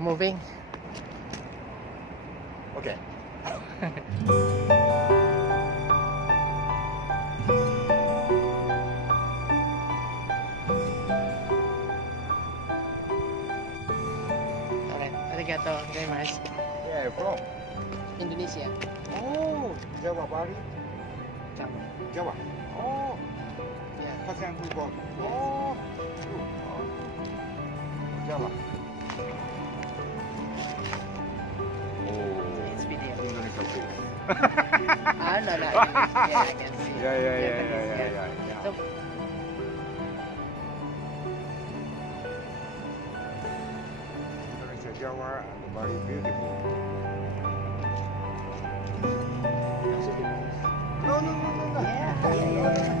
moving. Okay. Alright, arigato gozaimasu. Yeah, from. Indonesia. Oh, Jawa, Bali. Java. Jawa. Oh, Yeah. Kasian football. Oh, Jawa. Oh, It's video. Indonesia face. No, Indonesia. Yeah, I can see. Japanese, yeah. So, Indonesia, Jawa, and Bali beautiful. No. yeah.